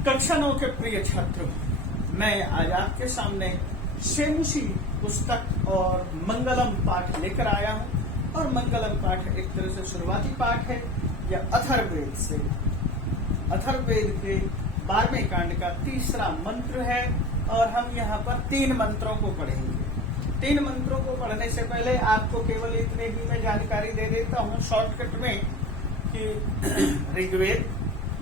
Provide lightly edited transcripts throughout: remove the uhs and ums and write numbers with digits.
कक्षा 9 के प्रिय छात्रों, मैं आज आपके सामने शेमुषी पुस्तक और मंगलम पाठ लेकर आया हूँ। और मंगलम पाठ एक तरह से शुरुआती पाठ है। यह अथर्ववेद से अथर्ववेद के 12वें कांड का तीसरा मंत्र है। और हम यहाँ पर 3 मंत्रों को पढ़ेंगे। 3 मंत्रों को पढ़ने से पहले आपको केवल इतने ही मैं जानकारी दे देता हूँ शॉर्टकट में कि ऋग्वेद,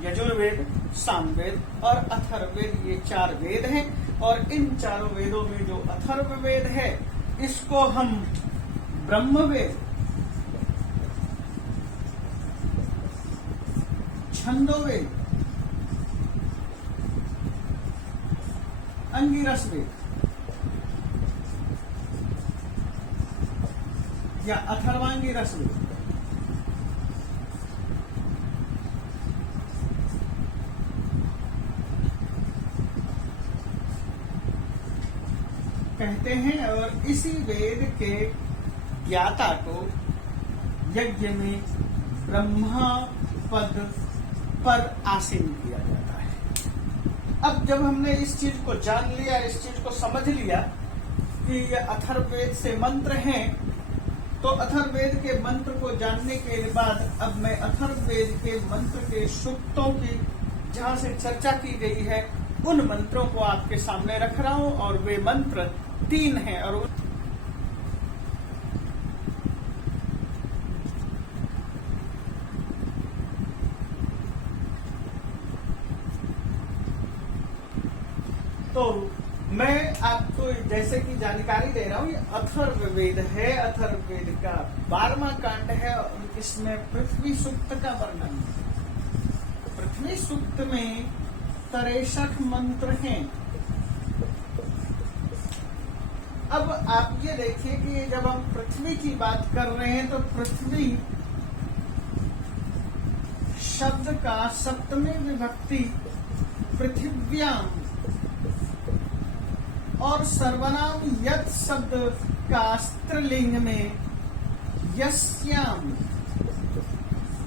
यजुर्वेद, सामवेद और अथर्ववेद ये 4 वेद हैं। और इन चारों वेदों में जो अथर्ववेद है इसको हम ब्रह्मवेद, छंदोवेद, अंगिरस वेद या अथर्वांगिरस वेद कहते हैं। और इसी वेद के ज्ञाता को यज्ञ में ब्रह्मा पद पर आसीन किया जाता है। अब जब हमने इस चीज को जान लिया, इस चीज को समझ लिया कि ये अथर्ववेद से मंत्र हैं, तो अथर्ववेद के मंत्र को जानने के बाद अब मैं अथर्ववेद के मंत्र के सूक्तों की जहां से चर्चा की गई है उन मंत्रों को आपके सामने रख रहा हूं। और वे मंत्र 3 हैं। और तो मैं आपको जैसे कि जानकारी दे रहा हूं, ये अथर्ववेद है। अथर्ववेद का 12वां कांड है और इसमें पृथ्वी सूक्त का वर्णन है। पृथ्वी सूक्त में 63 मंत्र हैं। अब आप ये देखिए कि जब हम पृथ्वी की बात कर रहे हैं तो पृथ्वी शब्द का 7वीं विभक्ति पृथिव्याम और सर्वनाम यत् शब्द का स्त्रीलिंग में यस्याम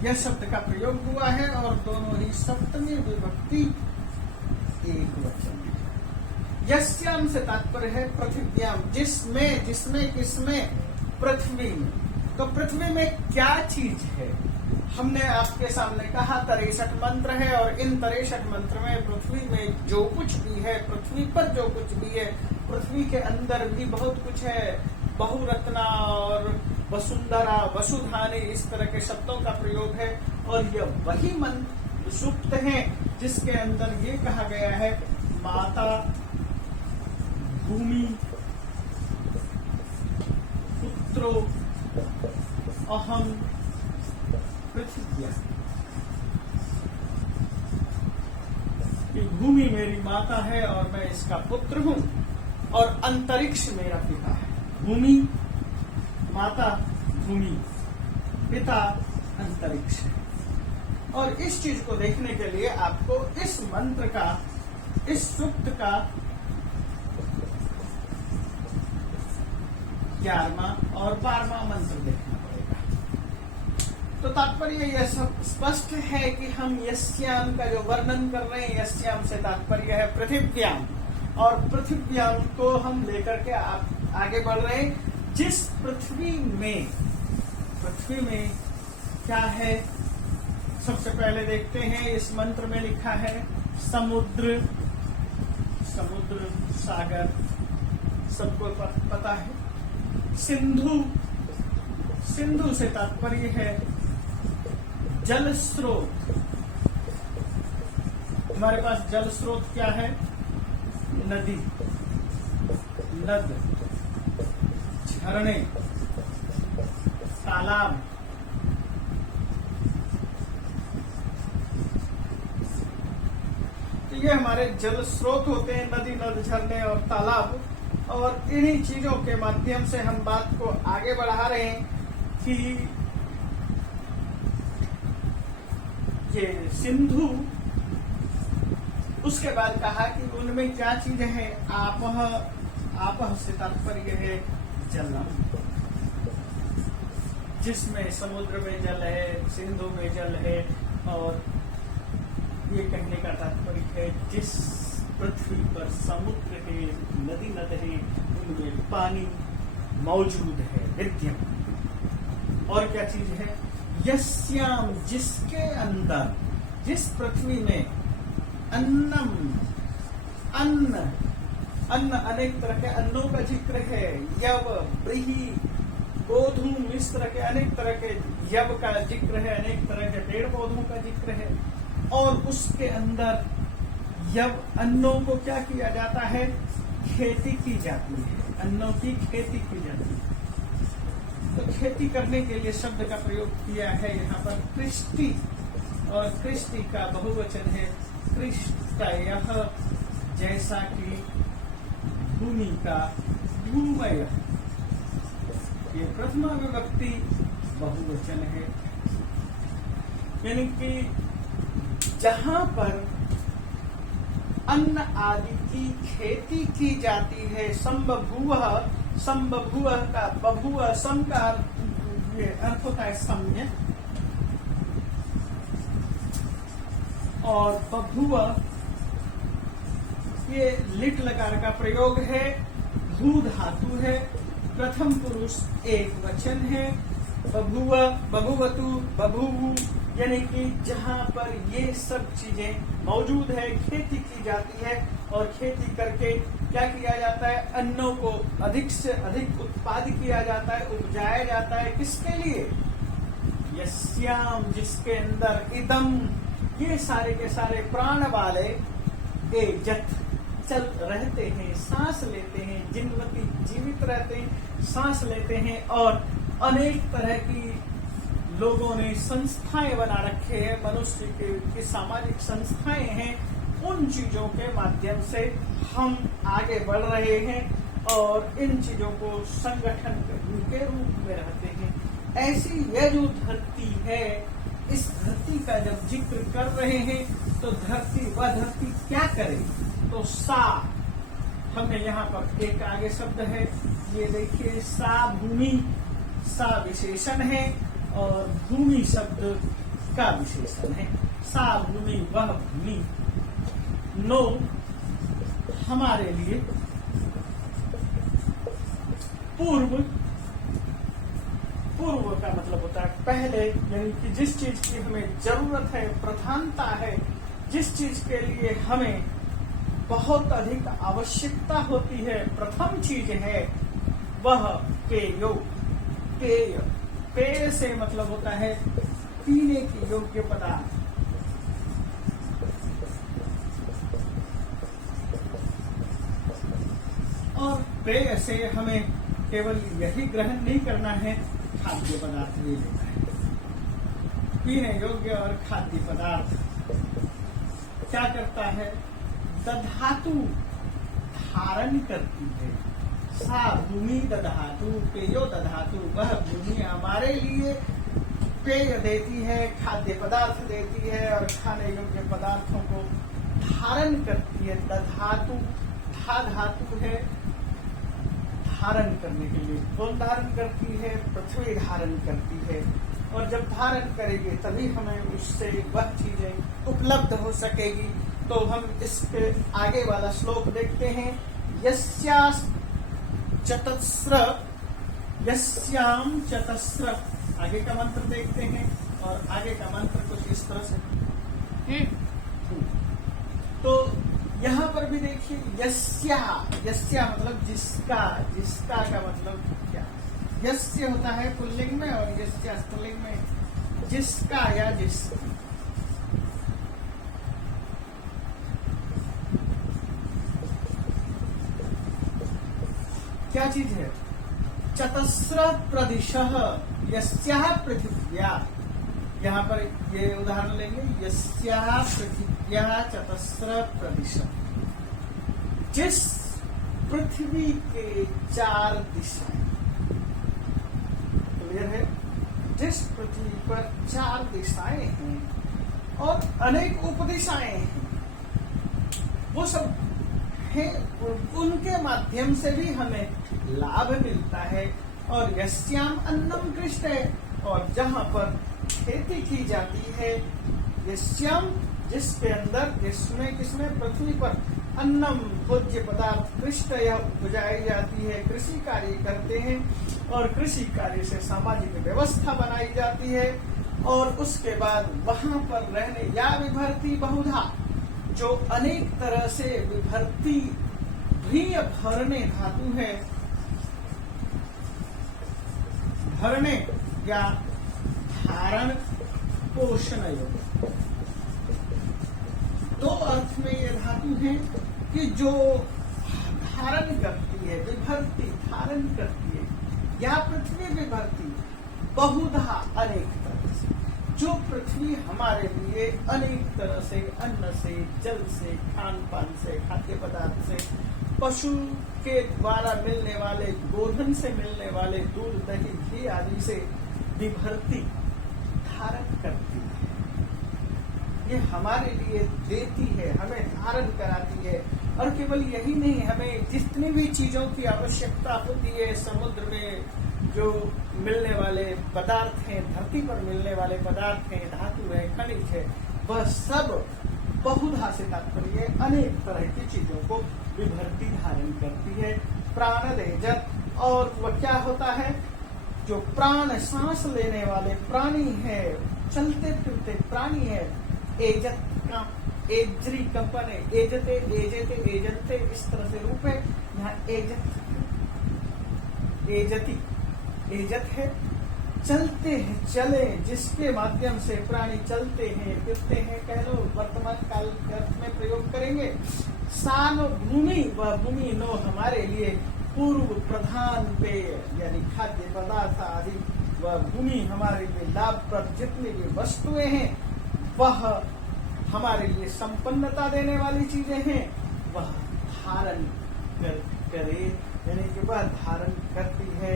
यह शब्द का प्रयोग हुआ है। और दोनों ही 7वीं विभक्ति एक वचन है। यस्याम से तात्पर्य है पृथिव्याम, जिसमें किसमें पृथ्वी में। तो पृथ्वी में क्या चीज है हमने आपके सामने कहा 63 मंत्र है। और इन 63 मंत्र में पृथ्वी में जो कुछ भी है, पृथ्वी पर जो कुछ भी है, पृथ्वी के अंदर भी बहुत कुछ है। बहुरत्ना और वसुंधरा, वसुधानी, इस तरह के शब्दों का प्रयोग है। और यह वही मंत्र सूक्त है जिसके अंदर ये कहा गया है, माता भूमि, पुत्रो अहम पृथ्वी। भूमि मेरी माता है और मैं इसका पुत्र हूं। और अंतरिक्ष मेरा पिता है। भूमि माता, भूमि पिता, अंतरिक्ष है। और इस चीज को देखने के लिए आपको इस मंत्र का, इस सूक्त का 11वां और 12वां मंत्र देखना पड़ेगा। तो तात्पर्य यह सब स्पष्ट है कि हम यस्याम का जो वर्णन कर रहे हैं, यस्याम से तात्पर्य है पृथिव्याम। और पृथिव्याम को हम लेकर के आगे बढ़ रहे हैं। जिस पृथ्वी में क्या है, सबसे पहले देखते हैं। इस मंत्र में लिखा है समुद्र, सागर सबको पता है। सिंधु से तात्पर्य है जल स्रोत। हमारे पास जल स्रोत क्या है? नदी, नद, झरने, तालाब। तो ये हमारे जल स्रोत होते हैं, नदी, नद, झरने और तालाब। और इन्हीं चीजों के माध्यम से हम बात को आगे बढ़ा रहे हैं कि ये सिंधु, उसके बाद कहा कि उनमें क्या चीजें हैं? आपह से तात्पर्य है जलम, जिसमें समुद्र में जल है, सिंधु में जल है और ये कहने का तात्पर्य है जिस पृथ्वी पर समुद्र है, नदी नद है, उनमें पानी मौजूद है, विद्यमान। और क्या चीज है? यस्याम, जिसके अंदर, जिस पृथ्वी में अन्नम, अन्न, अन्न अनेक तरह के अन्नों का जिक्र है, यव, ब्रीही, गोधूम, इस तरह के अनेक तरह के यव का जिक्र है, अनेक तरह के पेड़ पौधों का जिक्र है। और उसके अंदर यव अन्नों को क्या किया जाता है? खेती की जाती है, अन्नों की खेती की जाती है। तो खेती करने के लिए शब्द का प्रयोग किया है यहाँ पर कृष्टि, और कृष्टि का बहुवचन है कृष्टयः, जैसा कि भूमि का भूमय, ये प्रथमा विभक्ति बहुवचन है। यानी कि जहां पर अन्न आदि की खेती की जाती है, संबभूवः, संबभूवः का बभूव, सम का ये अर्थ होता है सम्य, और बभूव ये लिट लकार का प्रयोग है, भू धातु है, प्रथम पुरुष एक वचन है, बभूव, बभूवतु, बभूवु, यानी कि जहाँ पर ये सब चीजें मौजूद है, खेती की जाती है, और खेती करके क्या किया जाता है? अन्नों को अधिक से अधिक उत्पादित किया जाता है, उपजाया जाता है। किसके लिए? यस्याम, जिसके अंदर, इदम, ये सारे के सारे प्राण वाले जथ चल रहते हैं, सांस लेते हैं, जिनवती जीवित रहते हैं, सांस लेते हैं, और अनेक तरह की लोगों ने संस्थाएं बना रखे हैं, मनुष्य की सामाजिक संस्थाएं हैं, उन चीजों के माध्यम से हम आगे बढ़ रहे हैं और इन चीजों को संगठन के रूप में रहते हैं। ऐसी यह जो धरती है, इस धरती का जब जिक्र कर रहे हैं तो धरती, वह धरती क्या करे? तो सा, हमने यहाँ पर एक आगे शब्द है, ये देखिए, सा भूमि, सा विशेषण है और भूमि शब्द का विशेषण है। सा भूमि, वह भूमि। नो, हमारे लिए, पूर्व, पूर्व का मतलब होता है पहले, यानी कि जिस चीज की हमें जरूरत है, प्रधानता है, जिस चीज के लिए हमें बहुत अधिक आवश्यकता होती है, प्रथम चीज है वह पेयो। पेय, पेय से मतलब होता है पीने की योग्य पदार्थ। और पेय से हमें केवल यही ग्रहण नहीं करना है, खाद्य पदार्थ भी लेना है। पीने योग्य और खाद्य पदार्थ क्या करता है? दधातु, धारण करती है। सा भूमि दधातु, पेयो दधातु, वह भूमि हमारे लिए पेय देती है, खाद्य पदार्थ देती है और खाने योग्य पदार्थों को धारण करती है। दधातु, धा धातु है धारण करने के लिए। कौन धारण करती है? पृथ्वी धारण करती है, और जब धारण करेगी तभी हमें उससे वह चीजें उपलब्ध हो सकेगी। तो हम इसके आगे वाला श्लोक देखते हैं। यस्याम चतस्र, आगे का मंत्र देखते हैं, और आगे का मंत्र कुछ इस तरह से। तो यहाँ पर भी देखिए, यस्या, यस्या मतलब जिसका, जिसका का मतलब क्या? यस्य होता है पुल्लिंग में और यस्या स्त्रीलिंग में, जिसका या जिसकी। क्या चीज है? चतस्र प्रदिशः यस्याः पृथिव्या। यहाँ पर ये उदाहरण लेंगे, यस्याः पृथिव्या चतस्र प्रदिशः, जिस पृथ्वी के 4 दिशाएं। क्लियर है? जिस पृथ्वी पर 4 दिशाएं हैं और अनेक उपदिशाएं हैं, वो सब है, उनके माध्यम से भी हमें लाभ मिलता है। और यस्याम अन्नम कृष्ट है, और जहाँ पर खेती की जाती है, यस्याम जिसके अंदर जिसमें किसमें पृथ्वी पर अन्नम भोज्य पदार्थ कृष्ण यह उपजाई जाती है, कृषि कार्य करते हैं और कृषि कार्य से सामाजिक व्यवस्था बनाई जाती है। और उसके बाद वहां पर रहने या विभर्ती बहुधा, जो अनेक तरह से विभर्ती भ्रीय भरने धातु है, भरने या धारण पोषण योग, दो अर्थ में ये धातु है कि जो धारण करती है, विभर्ती धारण करती है, या पृथ्वी विभर्ती बहुधा अनेक तरह से, जो पृथ्वी हमारे लिए अनेक तरह से अन्न से, जल से, खान पान से, खाद्य पदार्थ से, पशु के द्वारा मिलने वाले गोधन से मिलने वाले दूध, दही, घी आदि से विभर्ती धारण करती है। ये हमारे लिए देती है, हमें धारण कराती है। और केवल यही नहीं, हमें जितनी भी चीजों की आवश्यकता होती है, समुद्र में जो मिलने वाले पदार्थ हैं, धरती पर मिलने वाले पदार्थ हैं, धातु है, खनिज है, वह सब बहुधा से तात्पर्य अनेक तरह की चीजों को विभर्ती धारण करती है। प्राण देजत, और वह क्या होता है, जो प्राण सांस लेने वाले प्राणी है, चलते फिरते प्राणी है, एजत का एजरी कंपन है, एजते एजते एजते इस तरह से रूप है। यहाँ एजत एजती एजत है, चलते हैं, चले, जिसके माध्यम से प्राणी चलते हैं, फिरते हैं, कह लो वर्तमान काल के अर्थ में प्रयोग करेंगे। सान भूमि, वह भूमि नो हमारे लिए पूर्व प्रधान पेय यानी खाद्य पदार्थ आदि, वह भूमि हमारे लिए लाभप्रद जितनी भी वस्तुएं हैं, वह हमारे लिए संपन्नता देने वाली चीजें हैं, वह धारण करे, यानी कि वह धारण करती है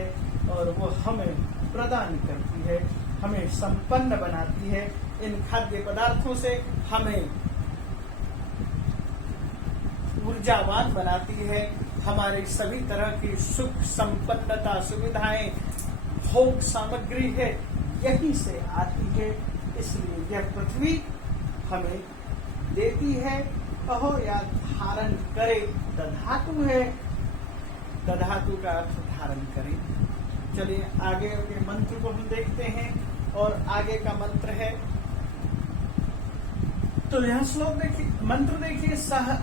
और वो हमें प्रदान करती है, हमें संपन्न बनाती है। इन खाद्य पदार्थों से हमें ऊर्जावान बनाती है, हमारे सभी तरह की सुख संपन्नता सुविधाएं भोग सामग्री है यहीं से आती है। इसलिए यह पृथ्वी हमें देती है, कहो या धारण करे, दधातु है, दधातु का अर्थ धारण करे। चलिए आगे के मंत्र को हम देखते हैं, और आगे का मंत्र है, तो यह श्लोक देखिए, मंत्र देखिए, सह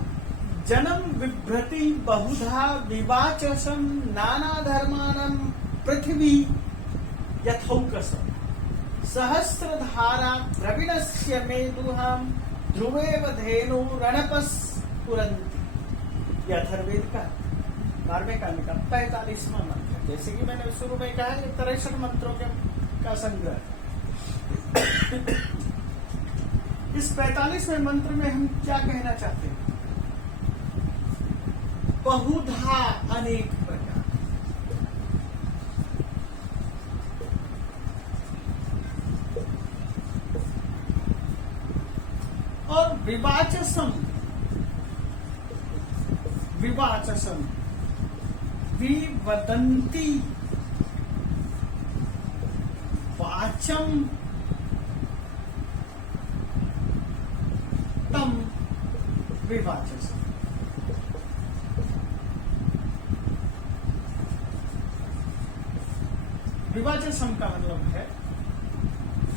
जन्म विभ्रति बहुधा विवाचसम नाना धर्मानम पृथ्वी यथौकसम सहस्र धारा द्रविणस्य मेदुहाम ध्रुवेव धेनु रणपस पुरंती। यह अथर्ववेद का 12वें कांड का 45वां मंत्र है। जैसे कि मैंने शुरू में कहा, ये 63 मंत्रों का संग्रह। इस 45वें मंत्र में हम क्या कहना चाहते हैं? बहुधा अनेक प्रकार, और विवाचसम, विवाचसम विवदन्ति वाचम तम विवाचसम। विवाचसम का मतलब है,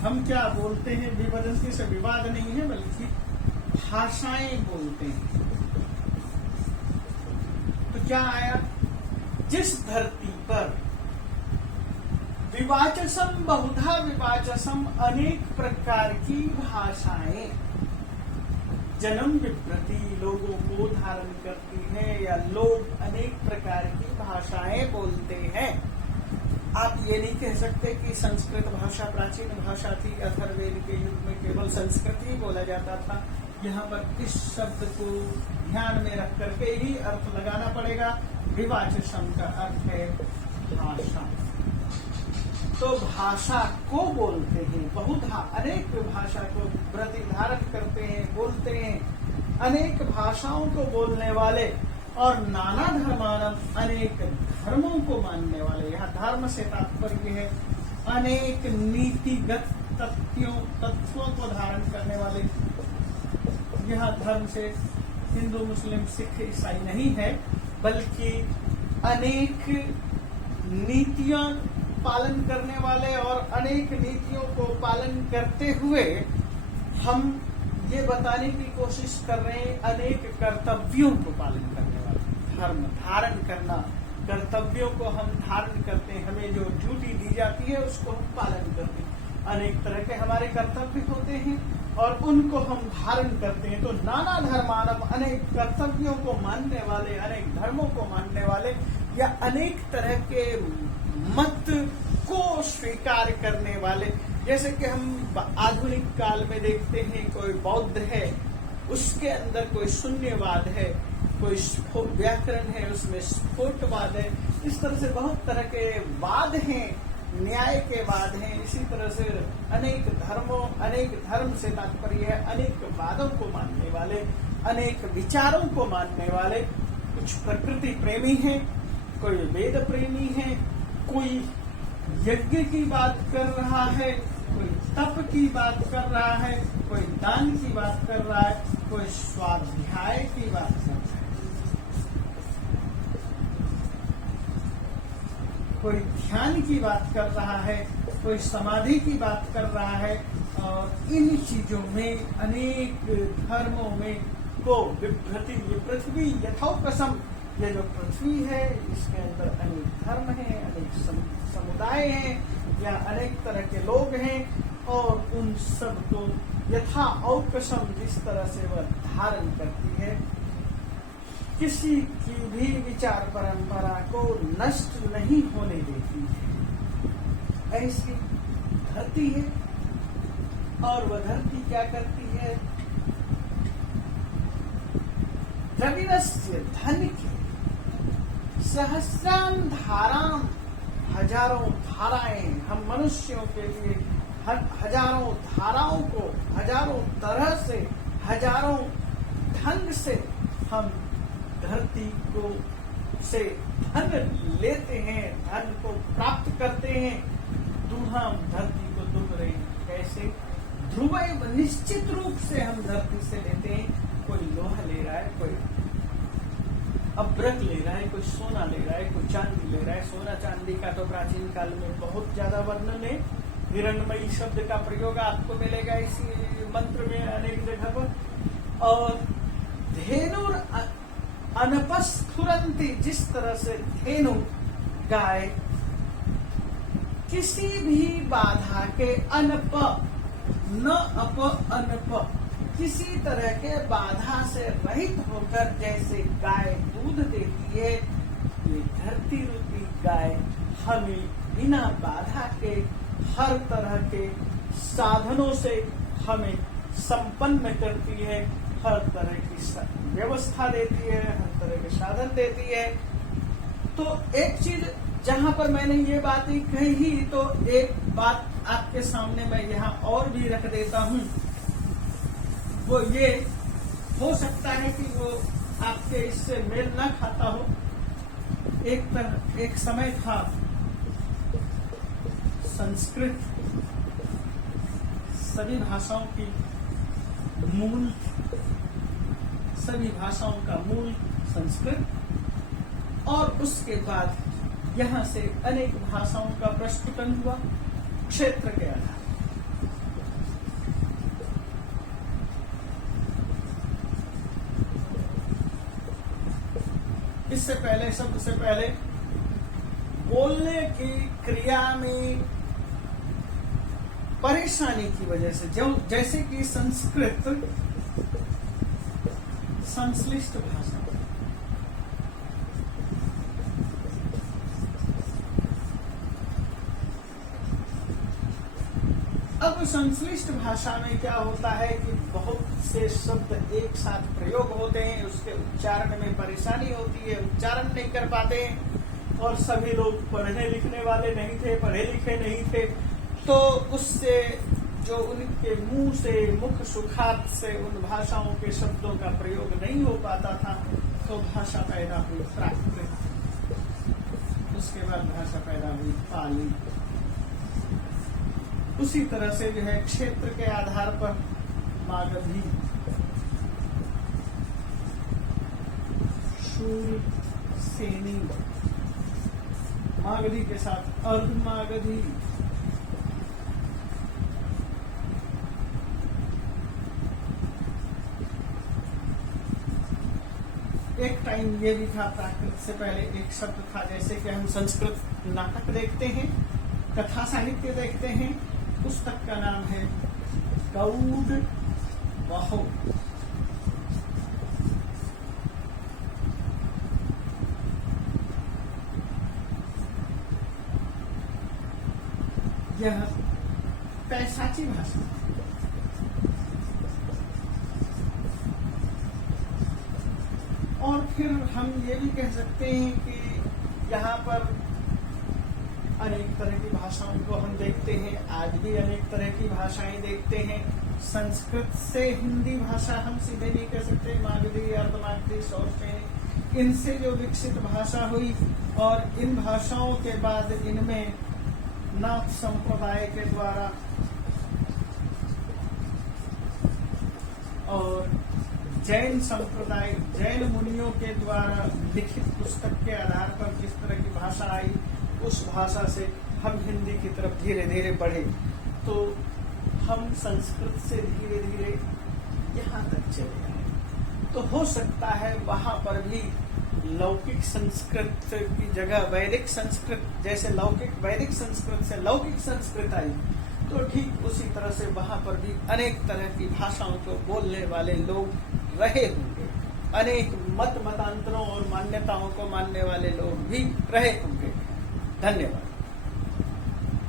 हम क्या बोलते हैं, विवदंती से विवाद नहीं है, बल्कि भाषाएं बोलते हैं। तो क्या आया, जिस धरती पर विवाचसम बहुधा विवाचसम अनेक प्रकार की भाषाएं जन्म विभ्रति लोगों को धारण करती है, या लोग अनेक प्रकार की भाषाएं बोलते हैं। आप ये नहीं कह सकते कि संस्कृत भाषा प्राचीन भाषा थी, अथर्ववेद के युग में केवल संस्कृत ही बोला जाता था। यहाँ पर इस शब्द को ध्यान में रख करके ही अर्थ लगाना पड़ेगा। विवाचसम का अर्थ है भाषा, तो भाषा को बोलते हैं, बहुधा अनेक भाषा को प्रति धारण करते हैं, बोलते हैं, अनेक भाषाओं को बोलने वाले, और नाना धर्मानम अनेक धर्मों को मानने वाले। यहाँ धर्म से तात्पर्य है अनेक नीतिगत तथ्यों को धारण करने वाले, यह धर्म से हिंदू, मुस्लिम, सिख, ईसाई नहीं है, बल्कि अनेक नीतियां पालन करने वाले और अनेक नीतियों को पालन करते हुए हम ये बताने की कोशिश कर रहे हैं, अनेक कर्तव्यों को पालन करने वाले। धर्म धारण करना, कर्तव्यों को हम धारण करते हैं, हमें जो ड्यूटी दी जाती है उसको हम पालन करते हैं। अनेक तरह के हमारे कर्तव्य होते हैं और उनको हम धारण करते हैं। तो नाना धर्मानम, अनेक कर्तव्यों को मानने वाले, अनेक धर्मों को मानने वाले या अनेक तरह के मत को स्वीकार करने वाले, जैसे कि हम आधुनिक काल में देखते हैं, कोई बौद्ध है, उसके अंदर कोई शून्यवाद है, कोई व्याकरण है, उसमें स्फोटवाद है। इस तरह से बहुत तरह के वाद हैं, न्याय के वाद हैं। इसी तरह से अनेक धर्मों, अनेक धर्म से तात्पर्य है अनेक वादों को मानने वाले, अनेक विचारों को मानने वाले। कुछ प्रकृति प्रेमी हैं, कोई वेद प्रेमी है, कोई यज्ञ की बात कर रहा है, कोई तप की बात कर रहा है, कोई दान की बात कर रहा है, कोई स्वाध्याय की बात कर रहा है, कोई ध्यान की बात कर रहा है, कोई समाधि की बात कर रहा है। और इन चीजों में, अनेक धर्मों में को पृथ्वी यथोपसम, ये जो पृथ्वी है इसके अंदर अनेक धर्म हैं, अनेक समुदाय हैं या अनेक तरह के लोग हैं, और उन सब को यथा अवकशम, जिस तरह से वह धारण करती है, किसी की भी विचार परंपरा को नष्ट नहीं होने देती है। ऐसी धरती है और वह धरती क्या करती है? द्रविणस्य धन के सहस्राम धाराम, हजारों धाराएं, हम मनुष्यों के लिए हजारों धाराओं को हजारों तरह से, हजारों ढंग से हम धरती को से धन लेते हैं, धन को प्राप्त करते हैं। हम धरती को दुख रहे हैं, कैसे? ध्रुव निश्चित रूप से हम धरती से लेते हैं। कोई लोहा ले रहा है, कोई अब्रक ले रहा है, कोई सोना ले रहा है, कोई चांदी ले रहा है। सोना चांदी का तो प्राचीन काल में बहुत ज्यादा वर्णन है। हिरण्मयी शब्द का प्रयोग आपको मिलेगा इसी मंत्र में अनेक जगह पर। और धेनु अनपस्फुरंती, जिस तरह से धेनु गाय किसी भी बाधा के अनप, न अप अनप, किसी तरह के बाधा से रहित होकर जैसे गाय दूध देती है, ये धरती रूपी गाय हमें बिना बाधा के हर तरह के साधनों से हमें संपन्न करती है, हर तरह की व्यवस्था देती है, हर तरह के साधन देती है। तो एक चीज जहां पर मैंने ये बातें कही, तो एक बात आपके सामने मैं यहाँ और भी रख देता हूँ। वो ये हो सकता है कि वो आपके इससे मेल ना खाता हो। एक समय था संस्कृत सभी भाषाओं की मूल, सभी भाषाओं का मूल संस्कृत, और उसके बाद यहाँ से अनेक भाषाओं का प्रस्फुटन हुआ क्षेत्र के आधार। इससे पहले, सबसे पहले बोलने की क्रिया में परेशानी की वजह से, जो जैसे कि संस्कृत संश्लिष्ट भाषा, अब संश्लिष्ट भाषा में क्या होता है कि बहुत से शब्द एक साथ प्रयोग होते हैं, उसके उच्चारण में परेशानी होती है, उच्चारण नहीं कर पाते हैं। और सभी लोग पढ़ने लिखने वाले नहीं थे, पढ़े लिखे नहीं थे, तो उससे जो उनके मुंह से, मुख सुखात से उन भाषाओं के शब्दों का प्रयोग नहीं हो पाता था, तो भाषा पैदा हुई प्राकृत, उसके बाद भाषा पैदा हुई पाली। उसी तरह से जो है क्षेत्र के आधार पर मागधी, शूर सेनी, मागधी के साथ अर्धमागधी, एक टाइम ये भी था, प्राकृत से पहले एक शब्द था, जैसे कि हम संस्कृत नाटक देखते हैं, कथा साहित्य देखते हैं, पुस्तक का नाम है गौड़ वहो। यह पैशाची भाषा, और फिर हम ये भी कह सकते हैं कि यहाँ पर अनेक तरह की भाषाओं को हम देखते हैं, आज भी अनेक तरह की भाषाएं देखते हैं। संस्कृत से हिंदी भाषा हम सीधे नहीं कह सकते, मागधी, अर्धमागधी, सौरसेनी, इनसे जो विकसित भाषा हुई, और इन भाषाओं के बाद इनमें नाथ संप्रदाय के द्वारा और जैन संप्रदाय, जैन मुनियों के द्वारा लिखित पुस्तक के आधार पर जिस तरह की भाषा आई, उस भाषा से हम हिंदी की तरफ धीरे धीरे बढ़े। तो हम संस्कृत से धीरे धीरे यहाँ तक चले आए। तो हो सकता है वहां पर भी लौकिक संस्कृत की जगह वैदिक संस्कृत, जैसे वैदिक संस्कृत से लौकिक संस्कृत आई, तो ठीक उसी तरह से वहां पर भी अनेक तरह की भाषाओं को बोलने वाले लोग रहे होंगे, अनेक मतांतरों और मान्यताओं को मानने वाले लोग भी रहे होंगे। धन्यवाद।